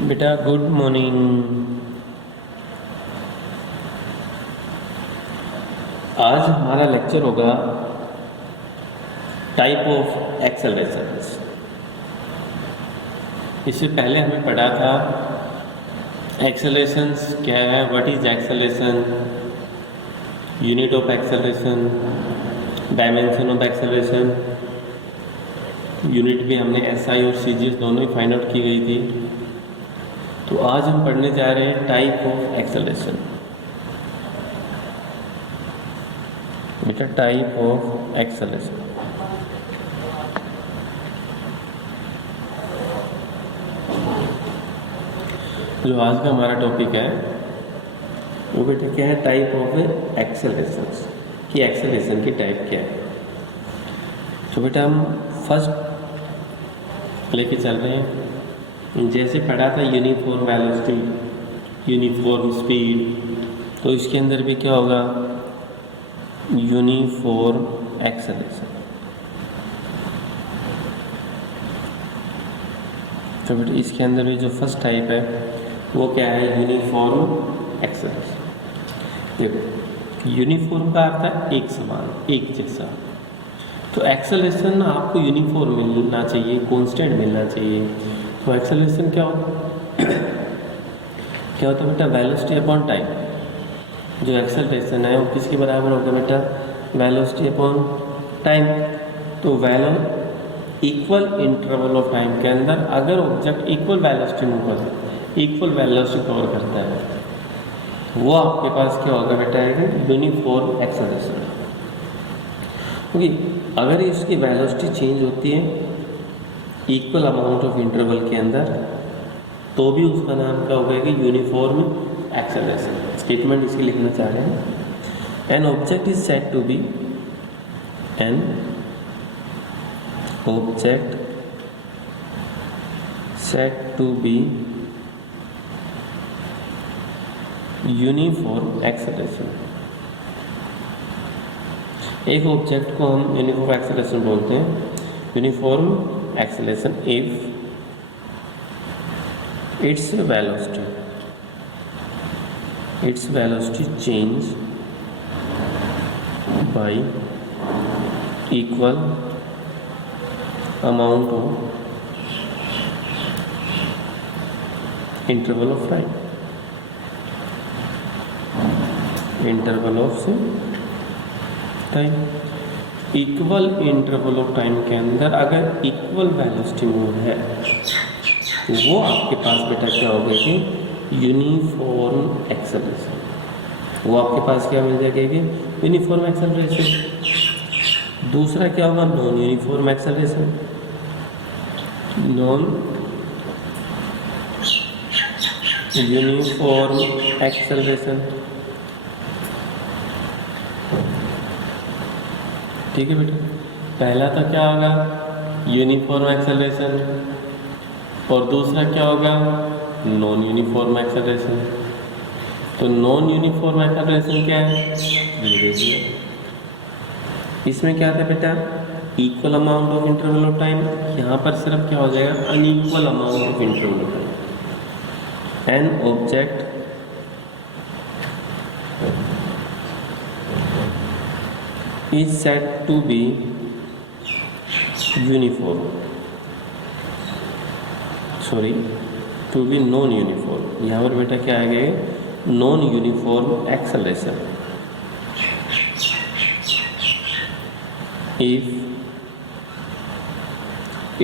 बेटा good morning. आज हमारा लेक्चर होगा टाइप ऑफ एक्सेलरेशंस। इससे पहले हमें पढ़ा था एक्सेलरेशंस क्या है, what is acceleration, unit of acceleration, dimension of acceleration. Unit भी हमने एसआई और सीजीएस दोनों ही फाइंड आउट की गई थी। तो आज हम पढ़ने जा रहे हैं टाइप ऑफ एक्सेलरेशन। बेटा टाइप ऑफ एक्सेलरेशन, जो आज का हमारा टॉपिक है वो बेटा क्या है, टाइप ऑफ एक्सेलरेशन की एक्सेलरेशन की टाइप क्या है। तो बेटा हम फर्स्ट लेके चल रहे हैं। जैसे पढ़ा था यूनिफॉर्म वेलोसिटी, यूनिफॉर्म स्पीड, तो इसके अंदर भी क्या होगा, यूनिफॉर्म एक्सेलरेशन। तो बेटा इसके अंदर भी जो फर्स्ट टाइप है वो क्या है, यूनिफॉर्म एक्सेलरेशन। देखो यूनिफॉर्म का अर्थ है एक समान, एक जैसा। तो एक्सेलरेशन आपको यूनिफॉर्म मिलना चाहिए, कांस्टेंट मिलना चाहिए। तो एक्सेलरेशन क्या होता क्या होता है बेटा, वेलोसिटी अपॉन टाइम। जो एक्सेलरेशन है वो किसके बराबर होगा बेटा, वेलोसिटी अपॉन टाइम। तो वेलो इक्वल इंटरवल ऑफ टाइम के अंदर अगर ऑब्जेक्ट इक्वल वेलोसिटी मूव करता है, इक्वल वेलोसिटी कवर करता है, वो आपके पास क्या होगा बेटा, है यूनिफॉर्म एक्सेलरेशन। क्योंकि अगर इसकी वेलोसिटी चेंज होती है इक्वल अमाउंट ऑफ इंटरवल के अंदर, तो भी उसका नाम क्या होगा कि यूनिफॉर्म एक्सेलरेशन। स्टेटमेंट इसकी लिखना चाह रहे हैं, an object is said to be, an object said to be uniform acceleration. एक ऑब्जेक्ट को हम यूनिफॉर्म एक्सेलरेशन बोलते हैं, uniform acceleration if its velocity change by equal amount of interval of time, equal interval of time के अंदर अगर equal velocity move है तो वो आपके पास बेटा क्या होगा कि यूनिफॉर्म एक्सेलरेशन। वो आपके पास क्या मिल जाएगा कि यूनिफॉर्म एक्सेलरेशन। दूसरा क्या होगा, non uniform acceleration. Non uniform acceleration, ठीक है बेटा। पहला तो क्या होगा, यूनिफॉर्म एक्सेलरेशन, और दूसरा क्या होगा, नॉन यूनिफॉर्म एक्सेलरेशन। तो नॉन यूनिफॉर्म एक्सेलरेशन क्या है, ये देखिए इसमें क्या था बेटा, equal amount of interval of time. यहाँ पर सिर्फ क्या हो जाएगा, unequal amount of interval of time. An object is said to be uniform, to be non uniform। यहाँ पर बेटा क्या आएगा, non uniform acceleration. if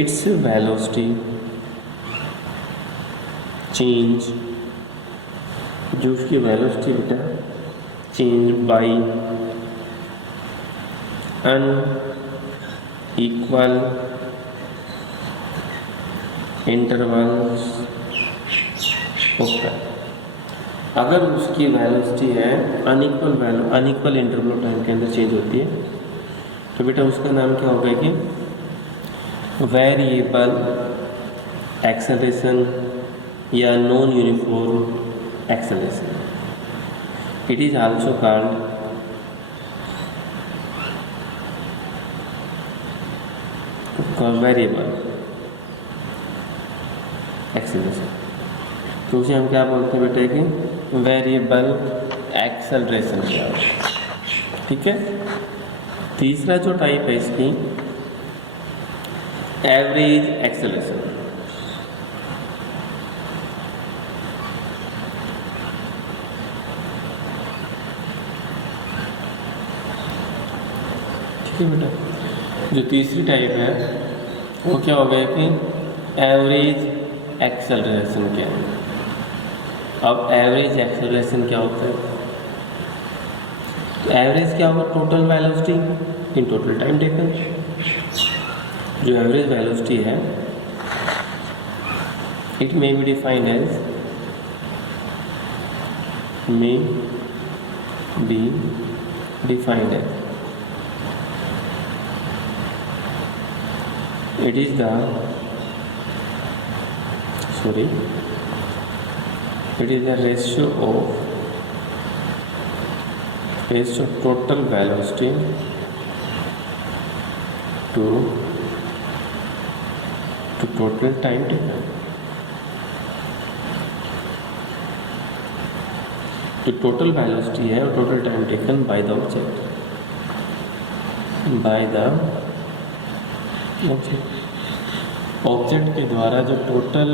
its velocity change, जो उसकी वेलोसिटी बेटा change by unequal intervals of time। अगर उसकी वेलोसिटी है अनइक्वल इंटरवल ऑफ टाइम के अंदर चेंज होती है, तो बेटा उसका नाम क्या होगा कि वेरिएबल एक्सेलरेशन या non uniform acceleration. It is also called variable acceleration. तो उसे हम क्या बोलते हैं बेटे कि वेरिएबल एक्सेलरेशन क्या होता है। ठीक है। तीसरा जो टाइप है इसकी एवरेज एक्सेलरेशन। ठीक है बेटा। जो तीसरी टाइप है वो क्या हो गया कि एवरेज एक्सेलरेशन क्या है। अब एवरेज एक्सेलरेशन क्या होता है? तो एवरेज क्या होगा? Total velocity in total time taken. जो एवरेज वेलोसिटी है it may be defined as it is the ratio of total velocity to total time taken। तो टोटल वेलोसिटी है और total time taken by the object के द्वारा जो total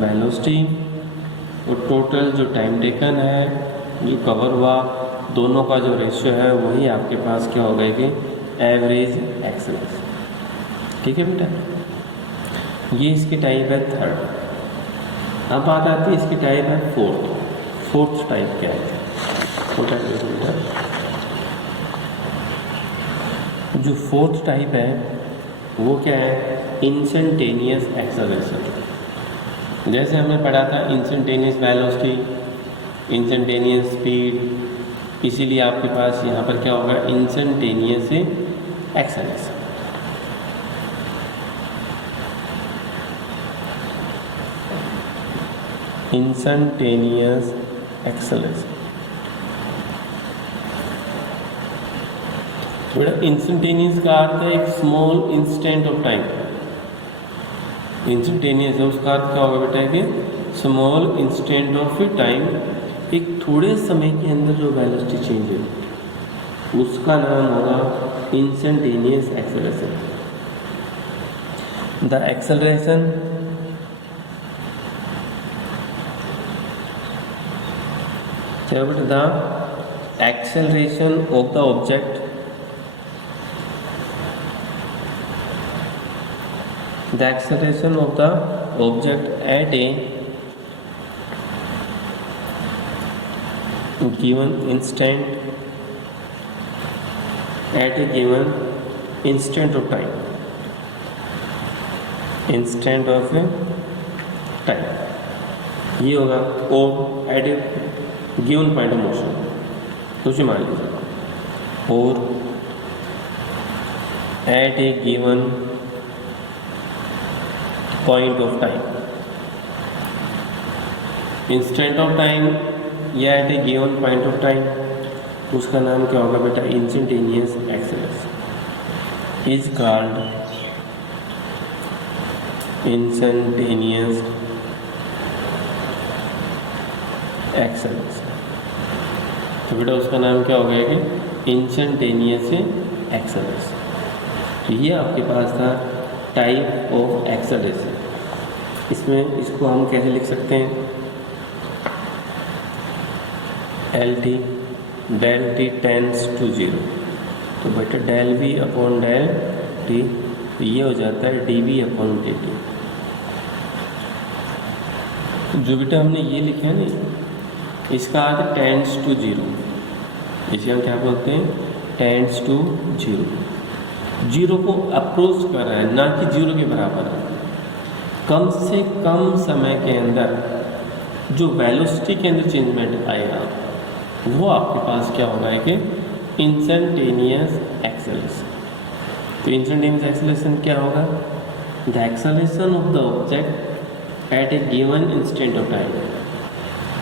velocity और total जो टाइम टेकन है जो कवर हुआ, दोनों का जो रेशियो है वही आपके पास क्या होगा कि एवरेज एक्सेलरेशन। ठीक है बेटा। ये इसकी टाइप है थर्ड। अब बात आती है इसकी टाइप है फोर्थ टाइप क्या है? फोर्थ टाइप बेटा, जो फोर्थ टाइप है वो क्या है? Instantaneous acceleration. जैसे हमने पढ़ा था इंस्टेंटेनियस वेलोसिटी, इंस्टेंटेनियस स्पीड, इसीलिए आपके पास यहाँ पर क्या होगा? Instantaneous acceleration. इंस्टेंटेनियस एक्सेलरेशन बेटा, इंस्टेंटेनियस का अर्थ है एक small instant of time. Instantaneous है उसका अर्थ क्या होगा बेटा कि स्मॉल इंस्टेंट ऑफ टाइम, एक थोड़े समय के अंदर जो वेलोसिटी चेंज है उसका नाम होगा इंस्टेंटेनियस एक्सेलरेशन। द एक्सेलरेशन क्या बेटा? The acceleration of the object, the acceleration of the object at a given instant, at a given instant of time, ये होगा। और at a given point of motion, तो उसे मान लीजिए और at a given point of time, instant of time या at a given point of time, उसका नाम क्या होगा बेटा? Instantaneous acceleration is called instantaneous acceleration. तो बेटा उसका नाम क्या हो गया कि इंस्टेंटेनियस एक्सेलरेशन। तो ये आपके पास था टाइप ऑफ एक्सेलरेशन। इसमें इसको हम कैसे लिख सकते हैं? L T del T tends to 0, तो बेटा del V upon del T, तो ये हो जाता है D V upon D T. जो बेटा हमने ये लिखा है ना, इसका अर्थ टेंस टू 0, इसे हम क्या बोलते हैं? Tense to 0। 0 को अप्रोच कर रहा है, ना कि 0 के बराबर है। कम से कम समय के अंदर जो वेलोसिटी के अंदर चेंजमेंट आएगा वो आपके पास क्या होगा कि इंस्टेंटेनियस एक्सेलरेशन। तो इंस्टेंटेनियस एक्सेलरेशन क्या होगा? The acceleration of the object at a given instant of time.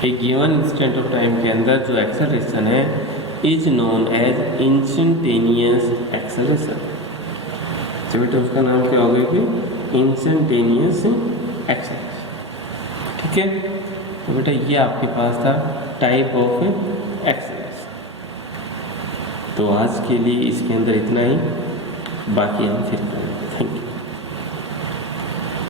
एक गिवन इंस्टेंट ऑफ टाइम के अंदर जो एक्सेलरेशन है is known as instantaneous acceleration. तो बेटा उसका नाम क्या होगा कि इंस्टेंटेनियस एक्सेलरेशन। ठीक है। तो बेटा ये आपके पास था टाइप ऑफ एक्सरसाइज। तो आज के लिए इसके अंदर इतना ही, बाकी हम फिर करेंगे।